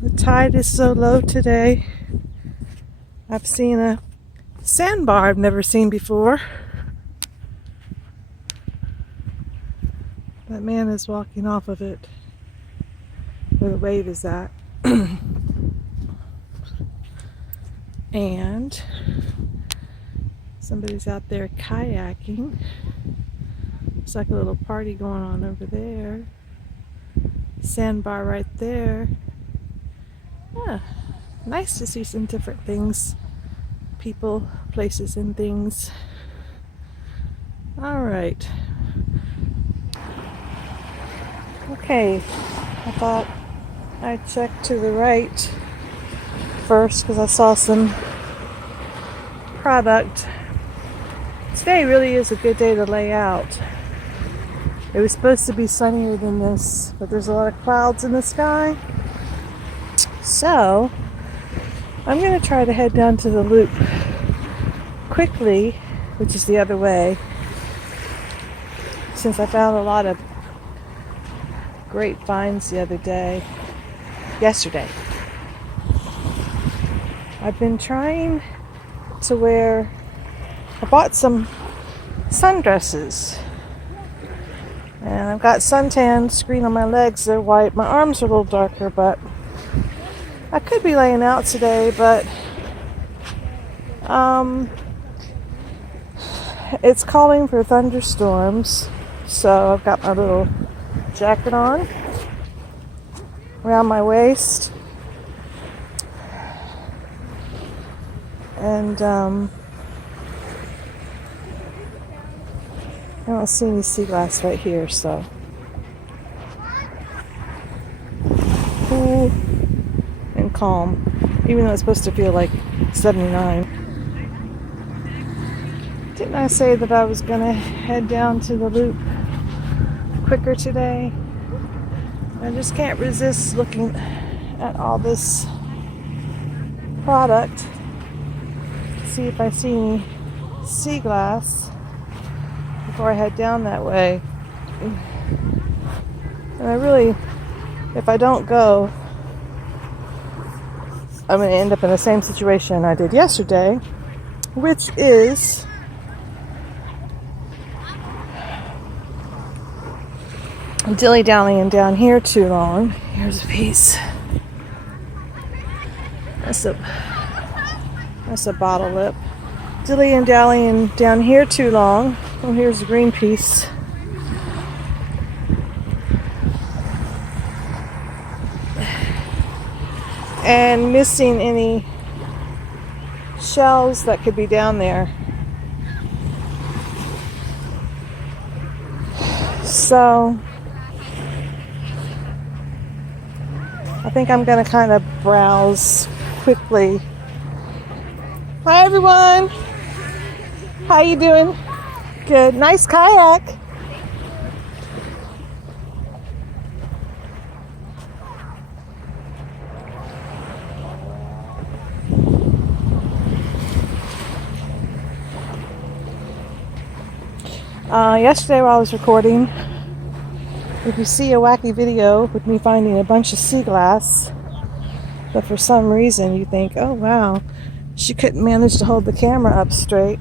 The tide is so low today. I've seen a sandbar I've never seen before. That man is walking off of it where the wave is at. And somebody's out there kayaking. Looks like a little party going on over there. Sandbar right there. Yeah, nice to see some different things. People, places, and things. Alright. Okay, I thought I'd check to the right first because I saw some product. Today really is a good day to lay out. It was supposed to be sunnier than this, but there's a lot of clouds in the sky. So, I'm going to try to head down to the loop quickly, which is the other way, since I found a lot of great finds the other day, yesterday. I've been trying to wear, I bought some sundresses, and I've got suntan screen on my legs, they're white, my arms are a little darker, but I could be laying out today, but it's calling for thunderstorms, so I've got my little jacket on around my waist, and I don't see any sea glass right here, so cool and calm, even though it's supposed to feel like 79. Didn't I say that I was gonna head down to the loop quicker today? I just can't resist looking at all this product. See if I see any sea glass before I head down that way. And I really, if I don't go, I'm going to end up in the same situation I did yesterday, which is dilly-dallying down here too long. Here's a piece. That's a bottle lip. Dilly-dallying down here too long. Oh, here's a green piece. And missing any shells that could be down there. So I think I'm going to kind of browse quickly. Hi everyone. How you doing? Good. Nice kayak. Yesterday while I was recording, if you see a wacky video with me finding a bunch of sea glass, but for some reason you think, oh wow, she couldn't manage to hold the camera up straight.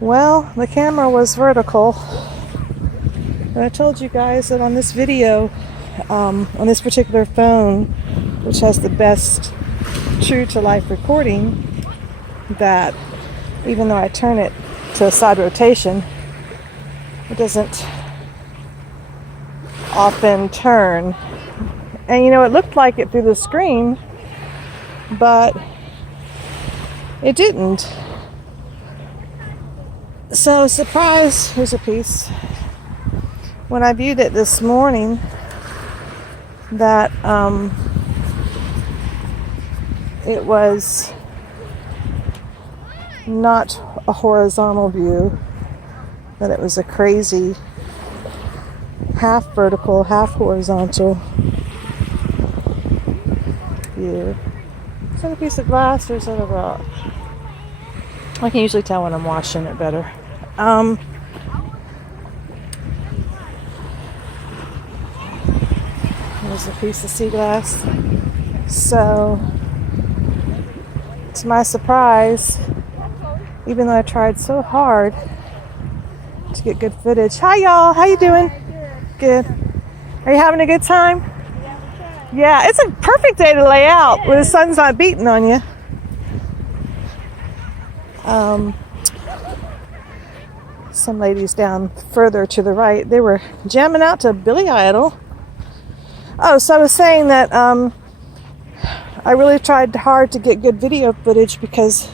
Well, the camera was vertical. And I told you guys that on this video, on this particular phone, which has the best true to life recording, that even though I turn it to a side rotation, it doesn't often turn. And you know, it looked like it through the screen, but it didn't. So, surprise, here's a piece. When I viewed it this morning, that it was not a horizontal view, that it was a crazy half vertical, half horizontal view. Is that a piece of glass or is that a rock? I can usually tell when I'm washing it better. There's a piece of sea glass. So, to my surprise, even though I tried so hard to get good footage. Hi y'all, how you doing? Good. Are you having a good time? Yeah, it's a perfect day to lay out when the sun's not beating on you. Some ladies down further to the right, they were jamming out to Billy Idol. Oh, so I was saying that I really tried hard to get good video footage because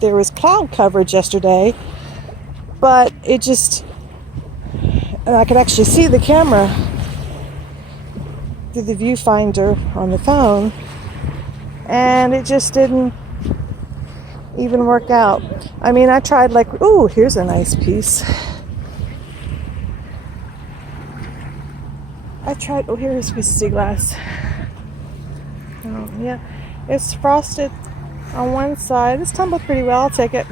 there was cloud coverage yesterday, but it just, and I could actually see the camera through the viewfinder on the phone, and it just didn't even work out. I mean, I tried like, ooh, here's a nice piece. I tried, oh, here's a piece of sea glass. Oh, yeah, it's frosted on one side. It's tumbled pretty well, I'll take it.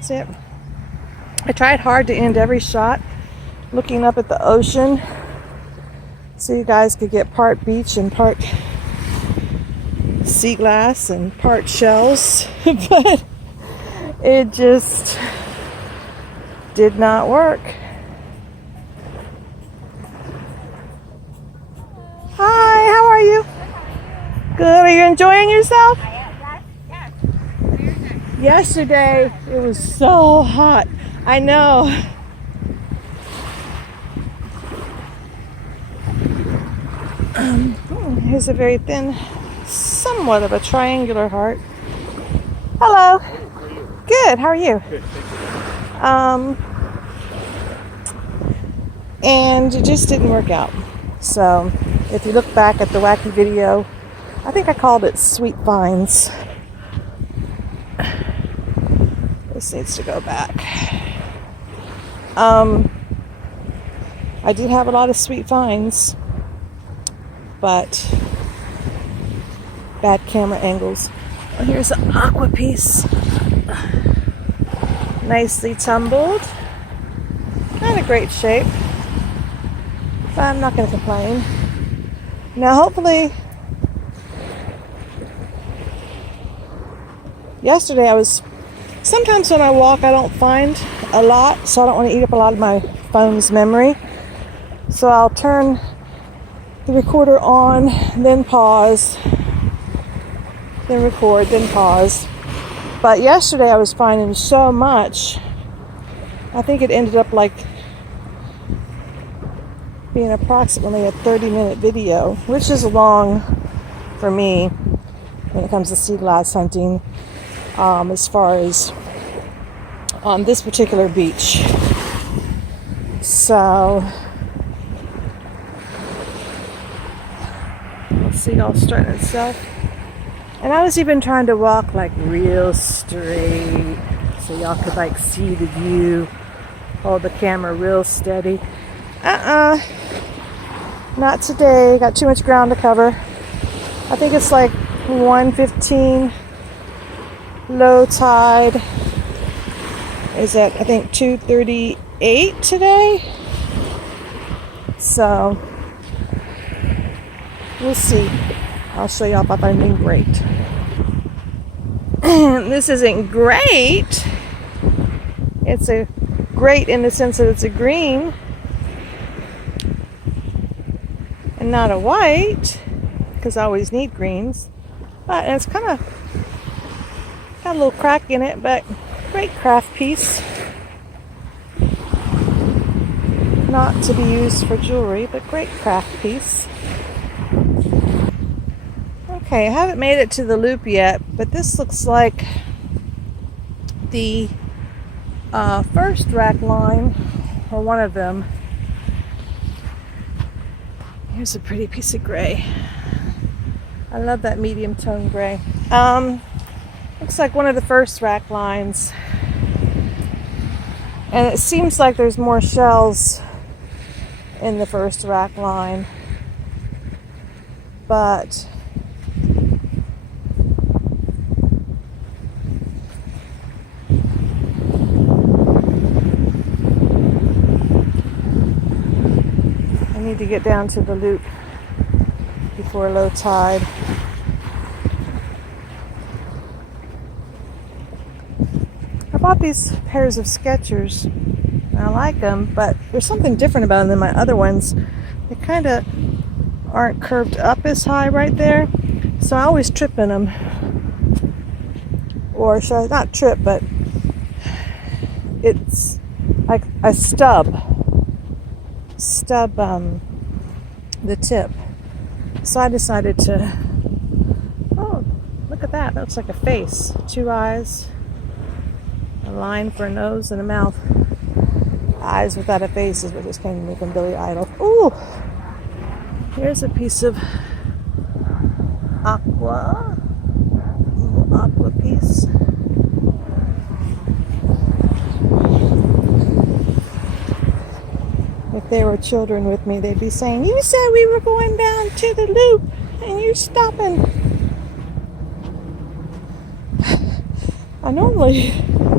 See it? I tried hard to end every shot looking up at the ocean so you guys could get part beach and part sea glass and part shells, but it just did not work. Hi, how are you? Good. Are you enjoying yourself? Yesterday it was so hot. I know. Here's a very thin, somewhat of a triangular heart. Hello. Good. How are you? And it just didn't work out. So if you look back at the wacky video, I think I called it Sweet Finds. This needs to go back. I did have a lot of sweet finds, but bad camera angles. Oh, here's an aqua piece. Nicely tumbled. Not a great shape, but I'm not going to complain. Now hopefully, yesterday sometimes when I walk I don't find a lot, so I don't want to eat up a lot of my phone's memory. So I'll turn the recorder on, then pause, then record, then pause. But yesterday I was finding so much. I think it ended up like being approximately a 30-minute video, which is long for me when it comes to sea glass hunting, as far as on this particular beach. So seagull strutting itself. And I was even trying to walk like real straight so y'all could like see the view, hold the camera real steady. Not today. Got too much ground to cover. I think it's like 1:15. Low tide is at, I think, 2:38 today. So we'll see. I'll show y'all if I find anything great. This isn't great. It's a great in the sense that it's a green and not a white, because I always need greens. But it's kind of got a little crack in it, but great craft piece. Not to be used for jewelry, but great craft piece. Okay, I haven't made it to the loop yet, but this looks like the first rack line, or one of them. Here's a pretty piece of gray. I love that medium tone gray. Looks like one of the first rack lines. And it seems like there's more shells in the first rack line. But I need to get down to the loop before low tide. I bought these pairs of Skechers. I like them, but there's something different about them than my other ones. They kind of aren't curved up as high right there, so I always trip in them. Or should I not trip, but it's like I stub the tip. So I decided to, oh, look at that. That looks like a face. 2 eyes, a line for a nose and a mouth. Eyes without a face is what just came to me from Billy Idol. Ooh, here's a piece of aqua, little aqua piece. If there were children with me, they'd be saying, "You said we were going down to the loop, and you're stopping."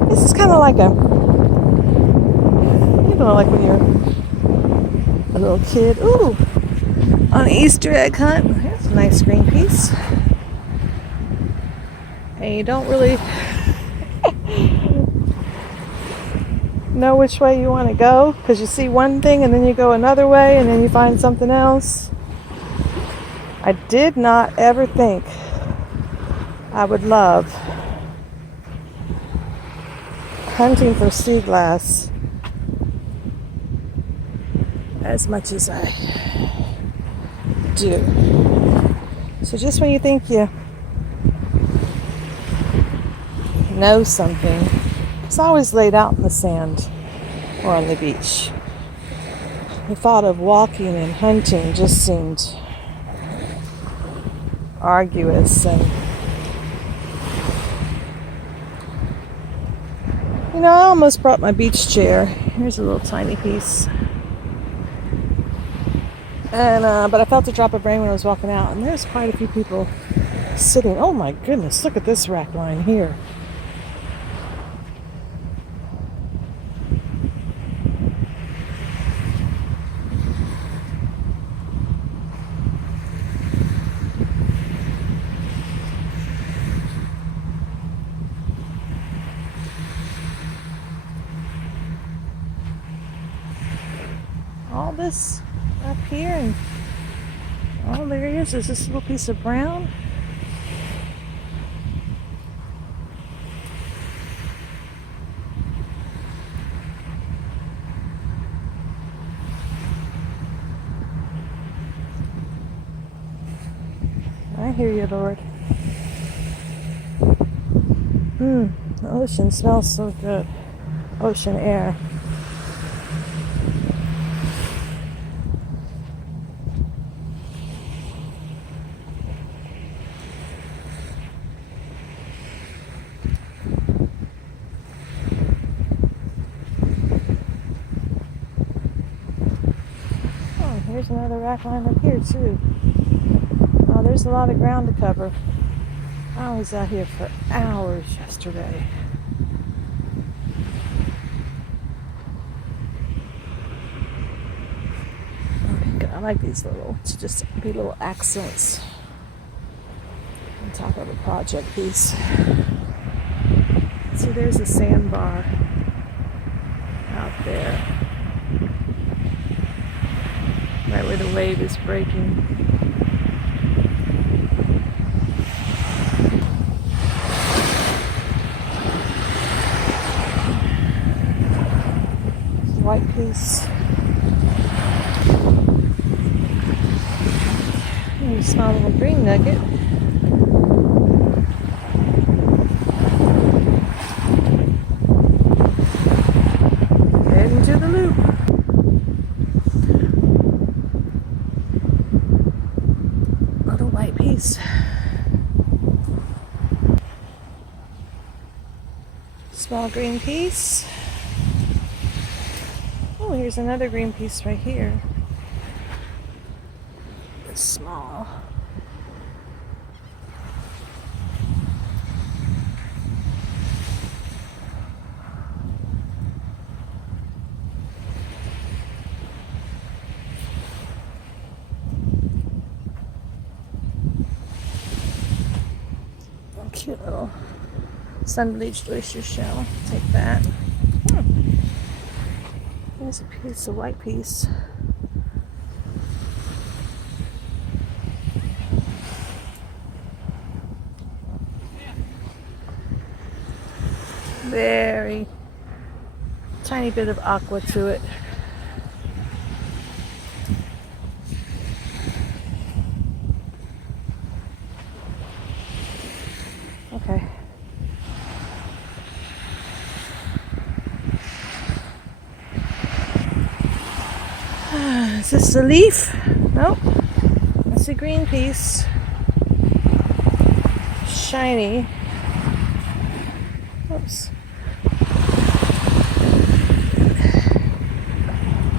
This is kind of like like when you're a little kid. Ooh, on an Easter egg hunt. Here's a nice green piece. And you don't really know which way you want to go because you see one thing and then you go another way and then you find something else. I did not ever think I would love hunting for sea glass as much as I do. So just when you think you know something, it's always laid out in the sand or on the beach. The thought of walking and hunting just seemed arduous, and I almost brought my beach chair. Here's a little tiny piece. And but I felt a drop of rain when I was walking out, and there's quite a few people sitting. Oh my goodness, look at this rack line here. All this up here, and all there is this little piece of brown. I hear you, Lord. The ocean smells so good. Ocean air. There's another rack line up here too. Oh, there's a lot of ground to cover. I was out here for hours yesterday. I like these to just be little accents on top of a project piece. See, there's a sandbar out there. Right where the wave is breaking. White piece. And a small little green nugget. Heading to the loop. White piece. Small green piece. Oh, here's another green piece right here. It's small. Cute little sun-bleached oyster shell. Take that. There's a piece, a white piece. Very tiny bit of aqua to it. Okay. Is this a leaf? Nope. That's a green piece. Shiny. Oops.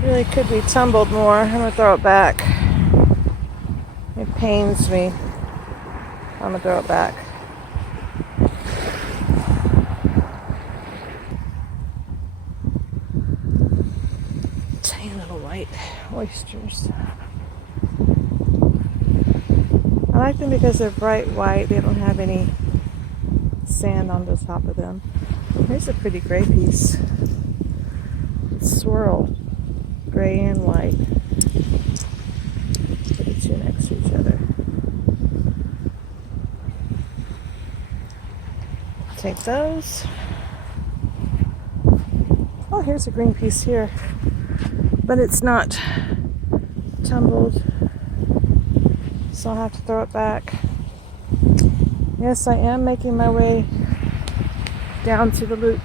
Really could be tumbled more. I'm gonna throw it back. It pains me. I'm gonna throw it back. Tiny little white oysters. I like them because they're bright white. They don't have any sand on the top of them. Here's a pretty gray piece. It's swirled. Gray and white. Put the two next to each other. Take those. Oh, here's a green piece here. But it's not tumbled. So I'll have to throw it back. Yes, I am making my way down to the loop.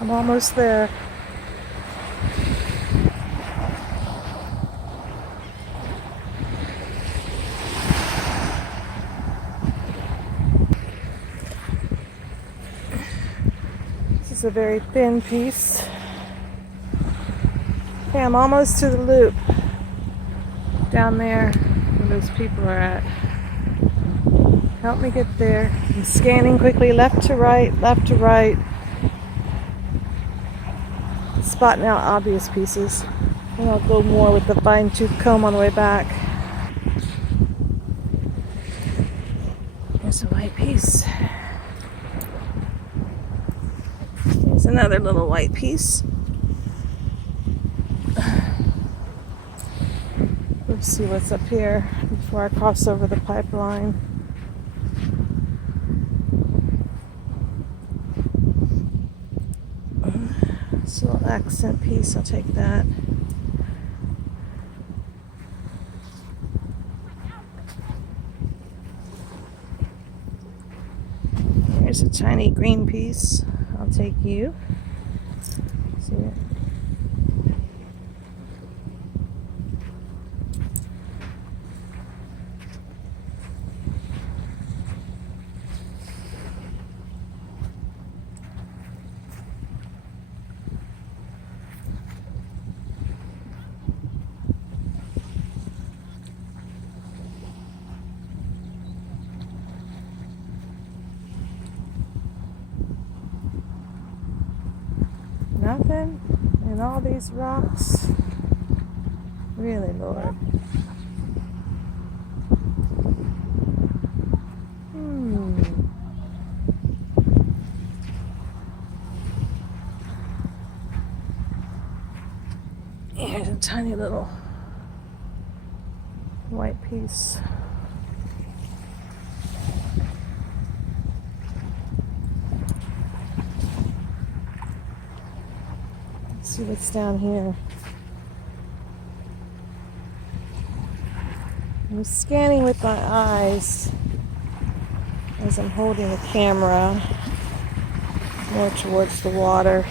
I'm almost there. This is a very thin piece. Okay, I'm almost to the loop. Down there where those people are at. Help me get there. I'm scanning quickly, left to right, left to right. Spotting out obvious pieces. And I'll go more with the fine-tooth comb on the way back. Here's a white piece. Here's another little white piece. Let's see what's up here before I cross over the pipeline. This little accent piece, I'll take that. Here's a tiny green piece. I'll take you. See it? Nothing in all these rocks. Really, Lord. Here's a tiny little white piece. See what's down here. I'm scanning with my eyes as I'm holding the camera more towards the water.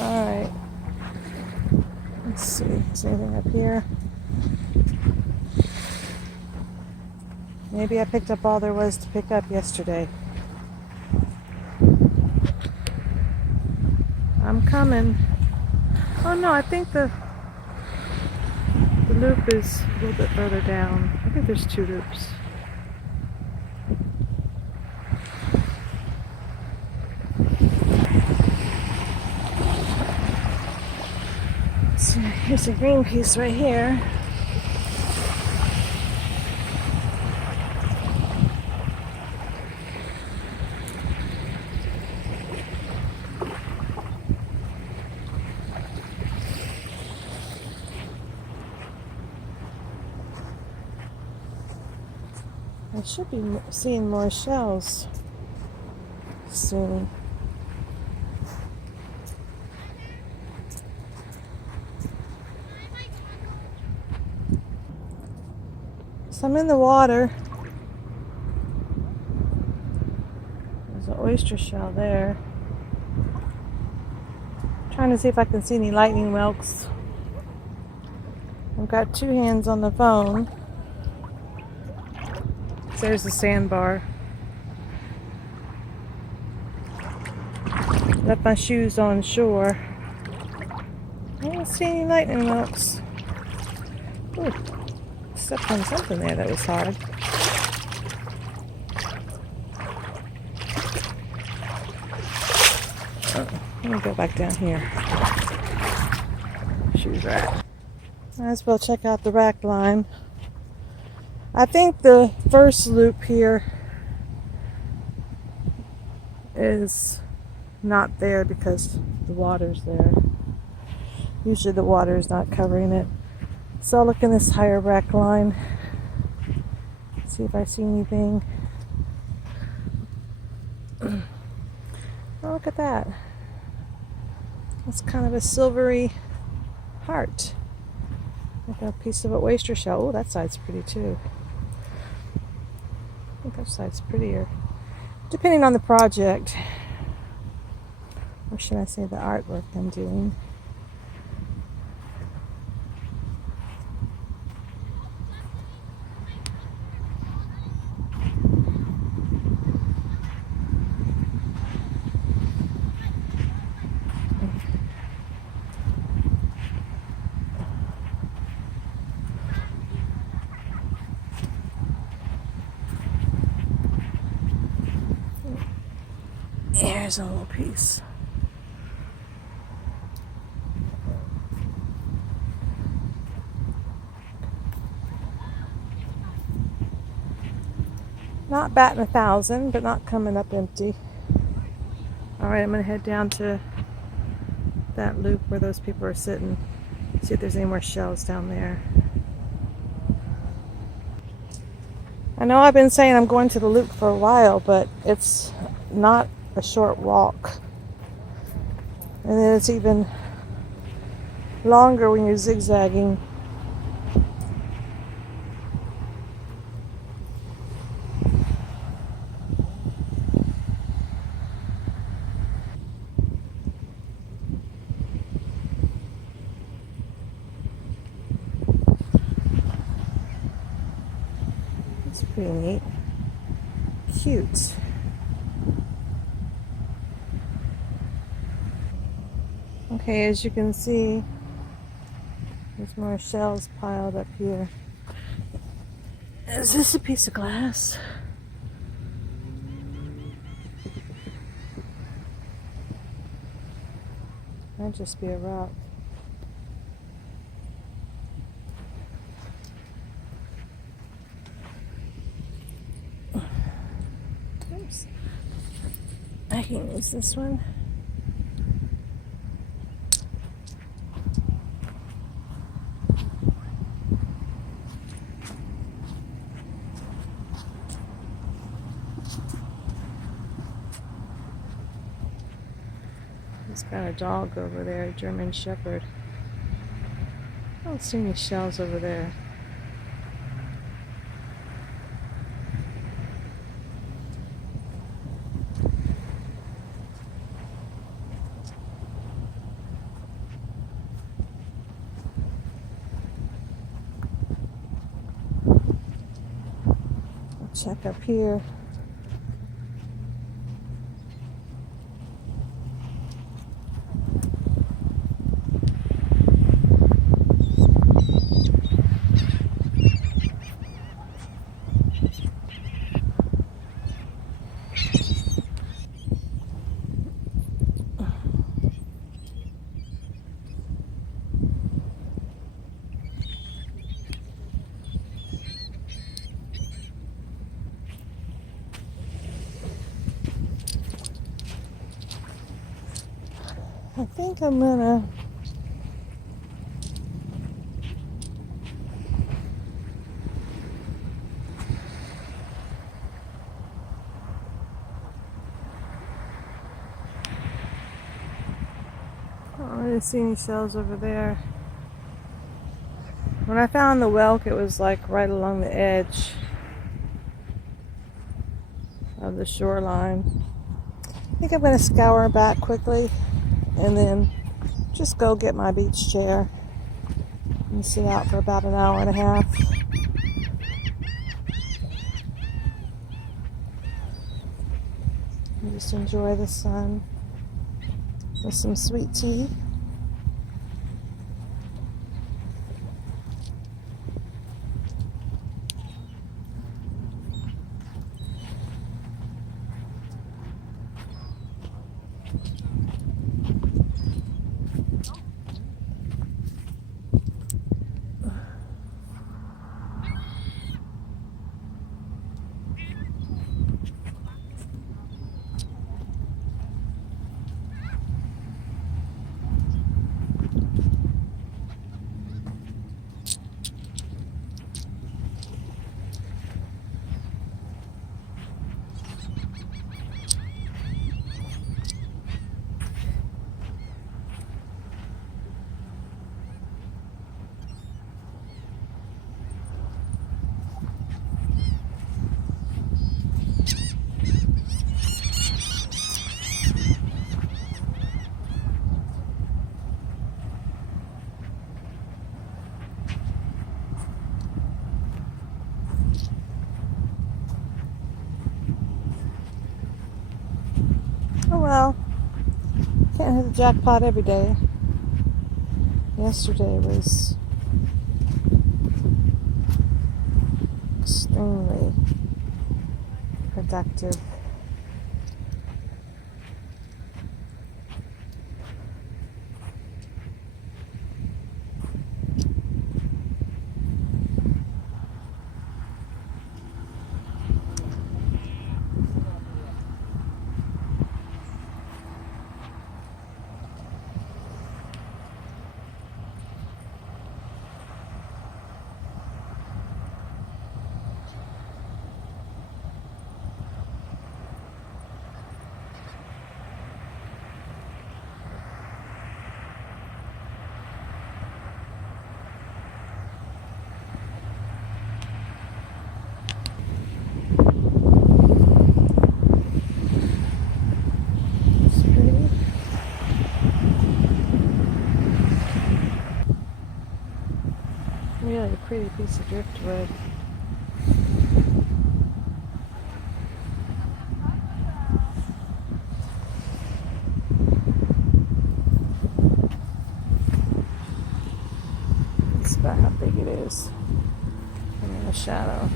Alright. Let's see. Is there anything up here? Maybe I picked up all there was to pick up yesterday. I'm coming. Oh no, I think the loop is a little bit further down. I think there's two loops. Here's a green piece right here. I should be seeing more shells soon. So I'm in the water. There's an oyster shell there. Trying to see if I can see any lightning whelks. I've got two hands on the phone. There's the sandbar. Left my shoes on shore. I don't see any lightning whelks. Ooh, stepped on something there that was hard. Let me go back down here. Shoes rack. Might as well check out the rack line. I think the first loop here is not there because the water's there. Usually the water is not covering it. So I'll look in this higher rack line. See if I see anything. Oh, look at that. It's kind of a silvery heart. Like a piece of an oyster shell. Oh, that side's pretty too. I think that side's prettier. Depending on the project. Or should I say the artwork I'm doing. Here's a little piece. Not batting 1,000, but not coming up empty. Alright, I'm going to head down to that loop where those people are sitting. See if there's any more shells down there. I know I've been saying I'm going to the loop for a while, but it's not a short walk. And then it's even longer when you're zigzagging. It's pretty neat. Cute. Okay, as you can see, there's more shells piled up here. Is this a piece of glass? Might just be a rock. Oops. I can use this one. He's got a dog over there, a German Shepherd. I don't see any shells over there. I'll check up here. I think I'm gonna I didn't see any shells over there. When I found the whelk, it was like right along the edge of the shoreline. I think I'm going to scour back quickly and then just go get my beach chair and sit out for about an hour and a half. And just enjoy the sun with some sweet tea. Oh well, can't hit the jackpot every day. Yesterday was extremely productive. It's pretty. Really pretty piece of driftwood. That's about how big it is. And in the shadow.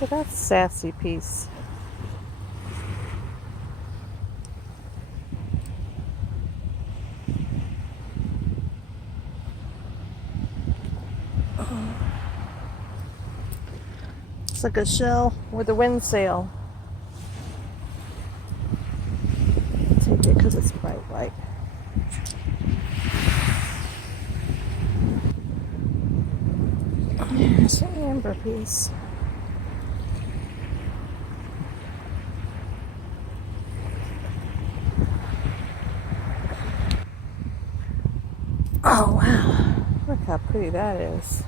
But that's a sassy piece. It's like a shell with a wind sail. I'll take it because it's bright white. There's an amber piece. Oh wow, look how pretty that is.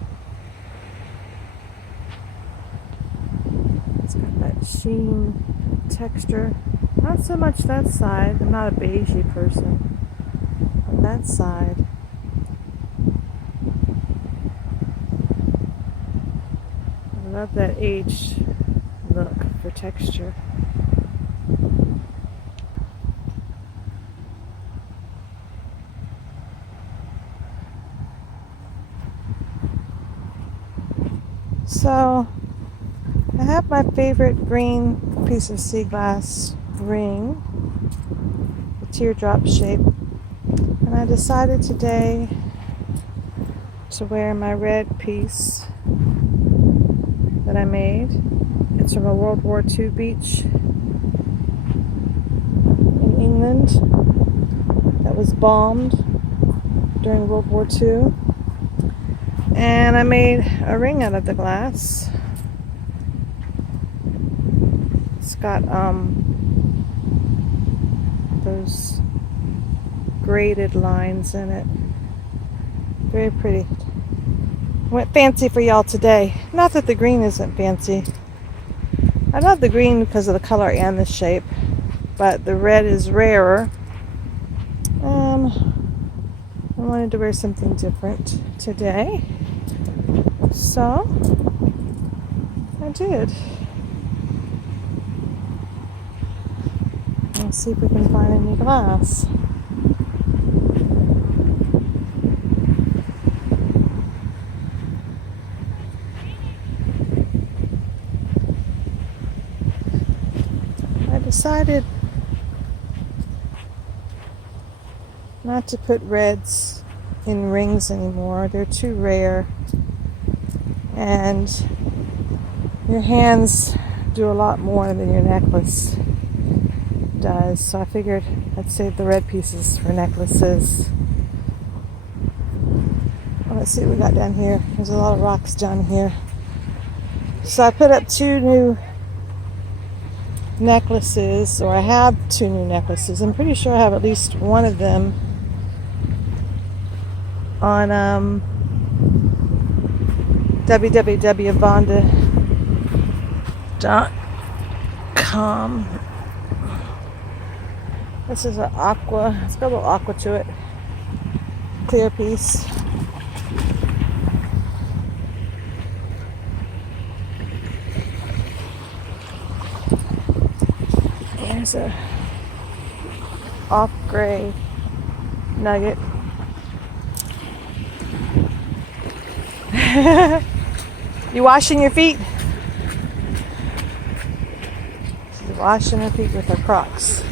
It's got that sheen texture. Not so much that side. I'm not a beigey person. On that side. I love that aged look for texture. have my favorite green piece of sea glass ring, the teardrop shape, and I decided today to wear my red piece that I made. It's from a World War II beach in England that was bombed during World War II. And I made a ring out of the glass. It's got those graded lines in it. Very pretty. Went fancy for y'all today. Not that the green isn't fancy. I love the green because of the color and the shape, but the red is rarer. I wanted to wear something different today, so I did. Let's see if we can find any glass. I decided not to put reds in rings anymore. They're too rare, and your hands do a lot more than your necklace does, so I figured I'd save the red pieces for necklaces. Well, let's see what we got down here. There's a lot of rocks down here. So I put up 2 new necklaces, or I have 2 new necklaces. I'm pretty sure I have at least one of them on www.vonda.com. This is an aqua. It's got a little aqua to it. Clear piece. There's a off gray nugget. You washing your feet? She's washing her feet with her Crocs.